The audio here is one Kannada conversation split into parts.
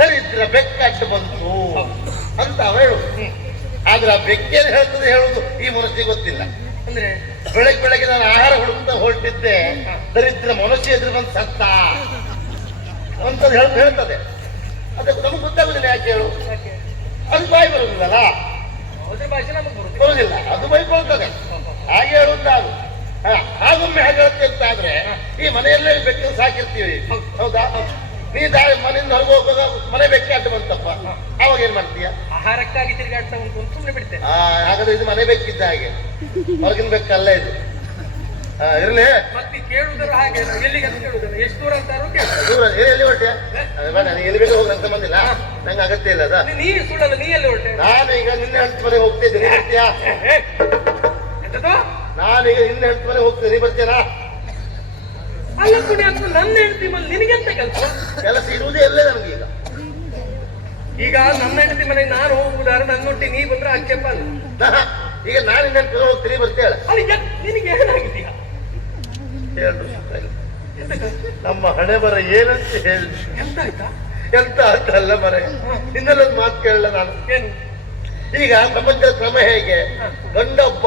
ದರಿದ್ರ ಬೆಕ್ಕಟ್ಟು ಬಂತು ಅಂತ ಹೇಳು. ಆದ್ರೆ ಆ ಬೆಕ್ಕೇನು ಹೇಳ್ತದೆ ಹೇಳುದು ಈ ಮನಸ್ಸಿಗೆ ಗೊತ್ತಿಲ್ಲ. ಅಂದ್ರೆ ಬೆಳಗ್ಗೆ ನಾನು ಆಹಾರ ಹುಡುಕ್ತಾ ಹೊರಟಿದ್ದೆ, ದರಿದ್ರ ಮನುಷ್ಯ ಎದುರು ಬಂದು ಸತ್ತ ಅಂತ ಹೇಳ್ತದೆ. ಅದಕ್ಕೆ ನಮ್ಗೆ ಗೊತ್ತಾಗುದಿಲ್ಲ ಯಾಕೆ ಹೇಳು. ಅದು ಬಾಯಿ ಬರುದಿಲ್ಲಲ್ಲ, ಭಾಷೆ ನಮಗೆ ಬರುದಿಲ್ಲ, ಅದು ಬೈಕೊಳ್ತದೆ. ಹಾಗೆ ಹೇಳುದು ನಾನು. ಹಾಗೊಮ್ಮೆ ಹಾಗೆ ಹೇಳುತ್ತೆ ಅಂತ ಆದ್ರೆ ಈ ಮನೆಯಲ್ಲೇ ಬೆಕ್ಕನ್ನು ಸಾಕಿರ್ತೀವಿ, ಹೌದಾ? ನೀ ಮನೆಯಿಂದ ಹೊರಗೆ ಹೋಗುವಾಗ ಮನೆ ಬೆಕ್ಕೆ ಅಡ್ಡ ಬಂತಪ್ಪ, ಅವಾಗ ಏನ್ ಮಾಡ್ತೀಯ? ಆಹಾರಕ್ಕಾಗಿ ತಿರುಗಾಡ್ತಾ ಉಂಟು ಸುಮ್ಮನೆ ಬಿಡ್ತೇನೆ. ಹಾಗಾದ್ರೆ ಇದು ಮನೆ ಬೆಕ್ಕಿದ್ದ ಹಾಗೆ, ಹೊರಗಿನ ಬೆಕ್ಕಲ್ಲ ಇದು. ಇರ್ಲಿ, ಮತ್ತೆ ಕೇಳುವುದರ ಹಾಗೆ ಎಲ್ಲಿಗೆ ಅಂತ ಕೇಳುವುದಲ್ಲ, ಎಷ್ಟು ದೂರ ಅಂತಾರು ದೂರ. ಎಲ್ಲಿ ಹೊಟ್ಟೆ? ಎಲ್ಲಿ ಬೇಕು ಹೋಗಂತ ಬಂದಿಲ್ಲ, ನಂಗೆ ಅಗತ್ಯ ಇಲ್ಲ. ಅದ ನೀ ಸುಳ್ಳಲ್ಲ, ನೀ ಎಲ್ಲಿ ಹೊಟ್ಟೆ? ನಾನು ಈಗ ನಿನ್ನೆ ಹೆಂಡತಿ ಮನೆಗೆ ಹೋಗ್ತಿದ್ದೀನಿ, ಬರ್ತೀಯಾ? ನಾನೀಗ ನಿನ್ನೆ ಹೆಂಡತಿ ಮನೆಗೆ ಹೋಗ್ತೀನಿ, ಬರ್ತೀಯಾ? ಅಲ್ಲ ಪುಣ್ಯ ಅಂತ ನನ್ನ ಹೆಂಡತಿ ಮನೆ ನಿನಗೆಂತ ಕೆಲಸ? ಕೆಲಸ ಇರುವುದೇ ಎಲ್ಲೇ ನನಗೀಗ. ಈಗ ನನ್ನ ಹೆಂಡತಿ ಮನೆಗೆ ನಾನು ಹೋಗುವುದಾದ್ರೆ ನನ್ನೊಟ್ಟಿಗೆ ನೀ ಬಂದ್ರೆ ಆಕ್ಷೇಪ ಅಲ್ಲ. ಈಗ ನಾನು ನಿನ್ನ ಹೆಂಡತಿ ಹೋಗ್ತೀನಿ, ಬರ್ತೀಯಲ್ಲ? ಅಲ್ಲಿ ನಿನಗೆ ಏನಾಗಿದೀಯ ಹೇಳ್ರು. ನಮ್ಮ ಹಣೆ ಬರ ಏನಂತ ಹೇಳಿ ಎಂತ ಆಯ್ತಾ? ಎಂತ ಅಂತಲ್ಲ ಮರ, ಇನ್ನೊಂದು ಮಾತು ಕೇಳಲ್ಲ ನಾನು. ಏನು? ಈಗ ಪ್ರಪಂಚದ ಕ್ರಮ ಹೇಗೆ? ಗಂಡೊಬ್ಬ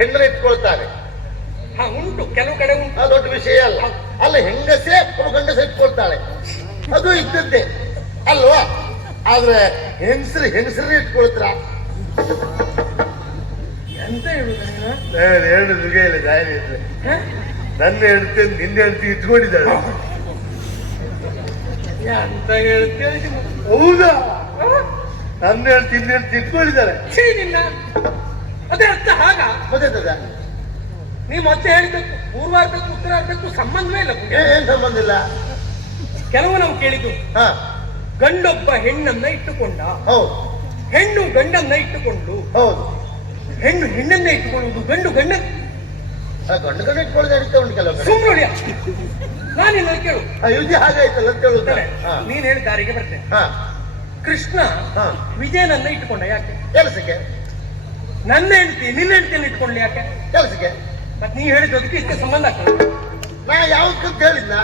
ಹೆಣ್ಣನ್ನು ಇಟ್ಕೊಳ್ತಾನೆ. ಉಂಟು, ಕೆಲವು ಕಡೆ ಉಂಟು, ದೊಡ್ಡ ವಿಷಯ ಅಲ್ಲ. ಅಲ್ಲ, ಹೆಂಗಸೇ ಗಂಡಸ ಇಟ್ಕೊಳ್ತಾಳೆ, ಅದು ಇದ್ದದ್ದೇ ಅಲ್ವಾ? ಆದ್ರೆ ಹೆಂಗಸರೇ ಇಟ್ಕೊಳ್ತಾರ. ಎಂತ ಹೇಳುದು ಹೇಳುದು ಇಲ್ಲ, ಜಾರಿ ಇದ್ರೆ ನನ್ನ ಹೇಳ್ತೇನೆ, ನಿನ್ನೆ ಹೇಳ್ತಿ ಇಟ್ಕೊಂಡಿದ್ದಾಳೆ ಅಂತ ಹೇಳ್ತೇನೆ. ಹೌದಾ? ನನ್ನ ಹೇಳ್ತಿ ನಿನ್ನ ಹೇಳ್ತಿ ಇಟ್ಕೊಂಡಿದ್ದಾಳೆ. ನಿನ್ನ ಅದೇ ಅರ್ಥ ಹಾಗ ಗೊತ್ತಾಯ್ತದ? ನೀ ಮತ್ತೆ ಹೇಳಿದ್ದಕ್ಕೂ ಪೂರ್ವಾರ್ಧಕ್ಕೂ ಉತ್ತರಾರ್ಧಕ್ಕೂ ಸಂಬಂಧವೇ ಇಲ್ಲ. ಏನ್ ಸಂಬಂಧ ಇಲ್ಲ. ಕೆಲವು ನಾವು ಕೇಳಿದ್ದು, ಹಾ, ಗಂಡೊಬ್ಬ ಹೆಣ್ಣನ್ನ ಇಟ್ಟುಕೊಂಡ, ಹೌದು. ಹೆಣ್ಣು ಗಂಡನ್ನ ಇಟ್ಟುಕೊಂಡು, ಹೌದು. ಹೆಣ್ಣು ಹೆಣ್ಣನ್ನ ಇಟ್ಟುಕೊಳ್ಳುವುದು, ಗಂಡು ಗಂಡ ಗಂಡು ಇಟ್ಕೊಳ್ಳೋದು ನಡೀತಾ ಉಂಟು ಕೆಲವು. ಸುಮ್ಮನೆ ನಾನಿನ್ನ ಕೇಳು, ಯುದ್ಧ ಹಾಗಾಯ್ತಲ್ಲ ಅಂತ ಹೇಳುತ್ತಾರೆ. ನೀನ್ ಹೇಳಿ ದಾರಿಗೆ ಬರ್ತೇನೆ. ಕೃಷ್ಣ ವಿಜಯನನ್ನ ಇಟ್ಟುಕೊಂಡ ಯಾಕೆ? ಕೆಲಸಕ್ಕೆ. ನನ್ನ ಹೆಂಡತಿ ನಿನ್ನ ಹೆಂಡತಿಯನ್ನು ಇಟ್ಕೊಂಡ್ಲಿ ಯಾಕೆ? ಕೆಲಸಕ್ಕೆ. ಮತ್ ನೀ ಹೇಳಿದಕ್ಕೆ ಇಷ್ಟೇ ಸಂಬಂಧ ಆಗ್ತದೆ. ನಾ ಯಾವಕ್ಕಂತ ಹೇಳಿದ್ನ?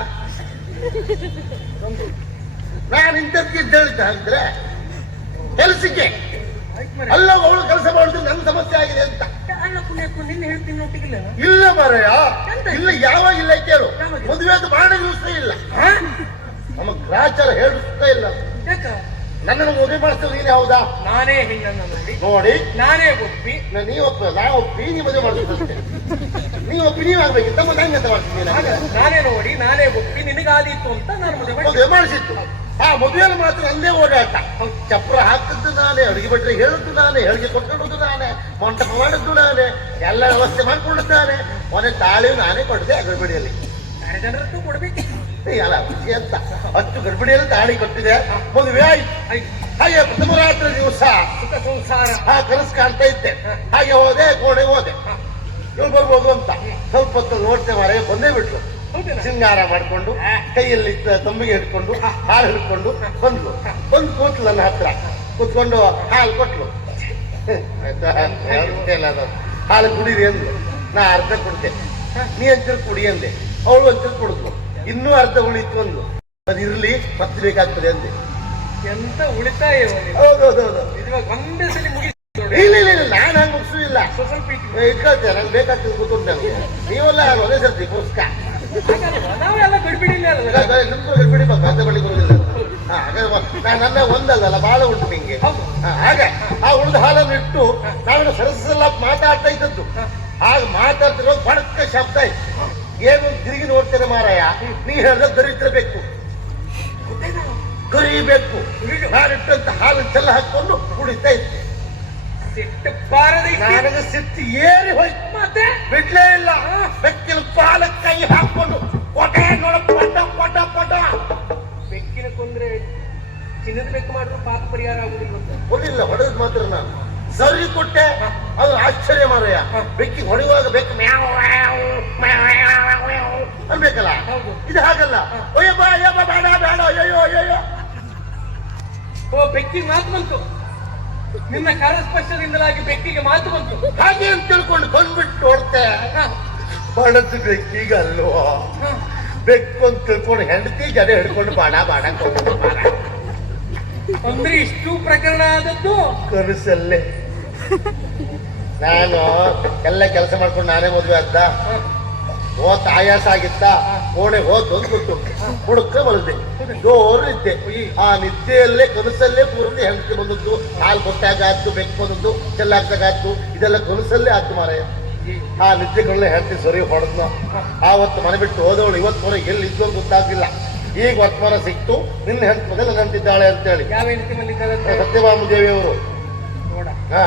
ನಾನು ಇಂಥದ್ಕಿಂತ ಹೇಳಿದ್ದ ಹಾಗಿದ್ರೆ ಕೆಲಸಕ್ಕೆ ಅಲ್ಲ. ಅವಳು ಕೆಲಸ ಮಾಡಿದ್ರೆ ನನ್ನ ಸಮಸ್ಯೆ ಆಗಿದೆ ಅಂತ. ಅಲ್ಲ ಪುಣ್ಯಕ್ಕೂ ನಿನ್ನ ಹೇಳ್ತೀನಿ ಒಟ್ಟಿಗಿಲ್ಲ. ಇಲ್ಲ ಮಾರಯ್ಯ, ಇಲ್ಲ, ಯಾವಾಗ ಇಲ್ಲ ಕೇಳು. ಮದುವೆ ಅದು ಮಾಡಿಸ್ತಾ ಇಲ್ಲ, ನಮ್ಮ ಗ್ರಾಚಾರ ಹೇಳಿಸ್ತಾ ಇಲ್ಲ. ಯಾಕ? ನನ್ನನ್ನು ಮದುವೆ ಮಾಡಿಸ್ತೇವೆ ನೀನು, ಹೌದಾ? ನಾನೇ ಹೆಣ್ಣನ್ನು ನೋಡಿ ನಾನೇ ಒಪ್ಪಿ, ನೀ ಒಪ್ಪ, ನಾ ಒಪ್ಪಿ, ನೀ ಮದುವೆ ಮಾಡಿಸ್ತೇ. ನೀ ಒಪ್ಪಿ ನೀವ್ ಆಗ್ಬೇಕಿತ್ತ, ಮತ್ತೆ ಹೆಂಗಂತ ಮಾಡ್ತೀನಿ? ನಾನೇ ನೋಡಿ ನಾನೇ ಒಪ್ಪಿ ನಿನಗಾದೀತು ಅಂತ ನಾನು ಮದುವೆ ಮಾಡಿಸಿತ್ತು. ಆ ಮದುವೆಯಲ್ಲಿ ಮಾತ್ರ ಅಂದೇ ಓಡಾಟ. ಚಪ್ರ ಹಾಕಿದ್ದು ನಾನೇ, ಅಡುಗೆ ಭಟ್ರೆ ಹೇಳಿದ್ದು ನಾನೇ, ಹೇಳಿಗೆ ಕೊಟ್ಟುಕೊಳ್ಳೋದು ನಾನೇ, ಮಂಟಪ ಮಾಡಿದ್ದು ನಾನೇ, ಎಲ್ಲ ವ್ಯವಸ್ಥೆ ಮಾಡ್ಕೊಂಡದ್ದು ನಾನೇ, ಮೊನ್ನೆ ತಾಳಿಯು ನಾನೇ ಕೊಟ್ಟಿದೆ ಗರ್ಭಿಣಿಯಲ್ಲಿ. ಬೇರೆ ಜನರದ್ದು ಕೊಡ್ಬೇಕು ಅಲ್ಲ ಖುಷಿ ಅಂತ. ಅಷ್ಟು ಗರ್ಭಿಣಿಯಲ್ಲಿ ತಾಳಿ ಕೊಟ್ಟಿದೆ, ಮದುವೆ ಆಯ್ತು. ಹಾಗೆ ಪ್ರಥಮ ರಾತ್ರಿ ದಿವಸ ಸುಖ ಸಂಸಾರ ಕನಸು ಕಾಣ್ತಾ ಇದ್ದೆ. ಹಾಗೆ ಹೋದೆ, ಕೋಣೆಗೆ ಹೋದೆ, ಇವ್ರು ಬರ್ಬೋದು ಅಂತ. ಸ್ವಲ್ಪ ಹೊತ್ತು ನೋಡ್ತೆ ಮಾರೆ, ಬಂದೇ ಬಿಟ್ರು. ಸಿಂಗಾರ ಮಾಡ್ಕೊಂಡು, ಕೈಯಲ್ಲಿ ತಂಬಿಗೆ ಹಿಡ್ಕೊಂಡು, ಹಾಲು ಹಿಡ್ಕೊಂಡು ಬಂದ್ಲು. ಬಂದು ಕೂತ್ಲು ನನ್ನ ಹತ್ರ, ಕೂತ್ಕೊಂಡು ಹಾಲು ಕೊಟ್ಲು. ಹಾಲು ಕುಡೀರಿ ಅಂದ್ಲು. ನಾ ಅರ್ಧ ಕೊಡ್ತೆ, ನೀ ಅಂಚರು ಕುಡಿ ಅಂದೆ. ಅವಳು ಅಂಚರು ಕುಡಿದ್ಲು. ಇನ್ನೂ ಅರ್ಧ ಉಳಿತು ಅಂದ್ಲು. ಅದಿರ್ಲಿ, ಮತ್ತೆ ಬೇಕಾಗ್ತದೆ ಅಂದೆ. ಎಂತ ಉಳಿತಾಯ. ಹೌದೌದೌದು. ಒಂದೇ ಸಲ ಮುಗಿಸಿ. ಇಲ್ಲ ಇಲ್ಲ ಇಲ್ಲ, ನಾನು ಹಂಗೆ ಮುಗಿಸುದಿಲ್ಲ, ಇಟ್ಕೊಳ್ತೇನೆ. ನಂಗೆ ಬೇಕಾಗ್ತದೆ ಗೊತ್ತುಂಟು ನನಗೆ. ನೀವೆಲ್ಲ ಒಂದೇ ಸರ್ತಿ ಪುರಸ್ಕಾರ ನಾವೆಲ್ಲ ಬಿಡ್ಬಿಡಿ ಗಡ್ಬಿಡಿ ಅರ್ಧ ಬಳಿ ಬರುದಿಲ್ಲ. ನನ್ನ ಒಂದಲ್ಲ, ಬಹಳ ಉಂಟು ನಿಂಗೆ. ಹಾಗೆ ಆ ಉಳಿದ ಹಾಲನ್ನು ಇಟ್ಟು ನಾವೇನು ಸರಸೆಲ್ಲ ಮಾತಾಡ್ತಾ ಇದ್ದದ್ದು. ಹಾಗೆ ಮಾತಾಡ್ತಿರೋ ಬಡಕ ಶಬ್ದ ಆಯ್ತು. ಏನು ತಿರುಗಿ ನೋಡ್ತೇನೆ ಮಾರಾಯ, ನೀ ಹೇಳಿದ ದರಿದ್ರಬೇಕು, ಕರಿಬೇಕು. ನಾನಿಟ್ಟಂತ ಹಾಲು ಚೆಲ್ಲ ಹಾಕೊಂಡು ಕುಡಿತಾ ಇದ್ದೆ. ನನಗೆ ಸಿಟ್ಟು ಏರಿ ಹೋಯ್ತು, ಮತ್ತೆ ಬಿಡ್ಲೇ ಇಲ್ಲ. ಬೆಕ್ಕಿನ ಪಾಲ ಕೈ ಹಾಕೊಂಡು ಕೊಟೆ ನೋಡ, ಪಟ ಪಟ ಪಟ. ಬೆಕ್ಕಿನ ಕೊಂದ್ರೆ ಚಿನ್ನದ ಬೆಕ್ಕು ಮಾಡಿದ್ರು ಪಾಪ ಪರಿಹಾರ ಆಗುದಿಲ್ಲ. ಹೊಡಿಲ್ಲ, ಹೊಡೆದ್ ಮಾತ್ರ ನಾನು ಸರಿ ಕೊಟ್ಟೆ. ಅದು ಆಶ್ಚರ್ಯ ಮಾರಯ್ಯ. ಬೆಕ್ಕಿಗೆ ಹೊಡೆಯುವಾಗ ಬೆಕ್ಕು ಅನ್ಬೇಕಲ್ಲ, ಇದು ಹಾಗಲ್ಲ. ಅಯ್ಯಬ್ಬ ಅಯ್ಯಬ್ಬ ಬೇಡ ಬೇಡ, ಅಯ್ಯೋ ಅಯ್ಯೋ. ಓ, ಬೆಕ್ಕಿಗೆ ಮಾತು ಬಂತು. ನಿನ್ನ ಕರಸ್ಪರ್ಶದಿಂದಲಾಗಿ ಬೆಕ್ಕಿಗೆ ಮಾತು ಬಂತು. ಹಾಗೆ ಅಂತ ತಿಳ್ಕೊಂಡು ಬಂದ್ಬಿಟ್ಟು ನೋಡ್ತೆ. ಬಡದು ಬೆಕ್ಕಿಗೆ ಅಲ್ವಾ, ಬೆಕ್ಕು ಅಂತ ತಿಳ್ಕೊಂಡು ಹೆಂಡತಿ ಜಡೆ ಹಿಡ್ಕೊಂಡು ಬಾಡ ಬಾಡ ಅಂದ್ರೆ ಇಷ್ಟು ಪ್ರಕರಣ ಆದದ್ದು ಕನಸಲ್ಲೇ ನಾನು ಎಲ್ಲ ಕೆಲಸ ಮಾಡ್ಕೊಂಡು ನಾನೇ ಮದುವೆ ಆದ ಹೋತ್ ಆಯಾಸ ಆಗಿತ್ತ ಕೋಣೆ ಹೋದ್ ಒಂದು ಗೊತ್ತು ಹುಡುಕ ಬರುತ್ತೆ ಜೋರಿದ್ದೆ ಆ ನಿದ್ದೆಯಲ್ಲೇ ಕನಸಲ್ಲೇ ಪೂರ್ತಿ ಹೆಂಡತಿ ಬಂದದ್ದು ಹಾಲು ಕೊಟ್ಟಾಗ ಆದ್ದು ಬೆಕ್ಕು ಬಂದದ್ದು ಚೆಲ್ಲಾಕ್ದಾಗ ಆದ್ದು ಇದೆಲ್ಲ ಕನಸಲ್ಲೇ ಆದ್ದು ಮಾರಾಯ. ಆ ನಿದ್ದೆಗಳನ್ನ ಹೆಂಡತಿ ಸರಿ ಹೊಡೆದ್ನ. ಆವತ್ತು ಮನೆ ಬಿಟ್ಟು ಹೋದವಳು ಇವತ್ತುವರೆಗೆ ಎಲ್ಲಿ ಇದ್ದು ಗೊತ್ತಾಗ್ಲಿಲ್ಲ. ಈಗ ವರ್ತಮಾನ ಸಿಕ್ತು, ನಿನ್ನ ಹೆಂಡತಿ ಮೊದಲು ನಂಬಿದ್ದಾಳೆ ಅಂತೇಳಿ ಯಾವ ಹೆಂಡತಿ ಮಲ್ಲಿದ್ದಾರೆ ಸತ್ಯಭಾಮ ದೇವಿಯವರು. ನೋಡ ಹಾ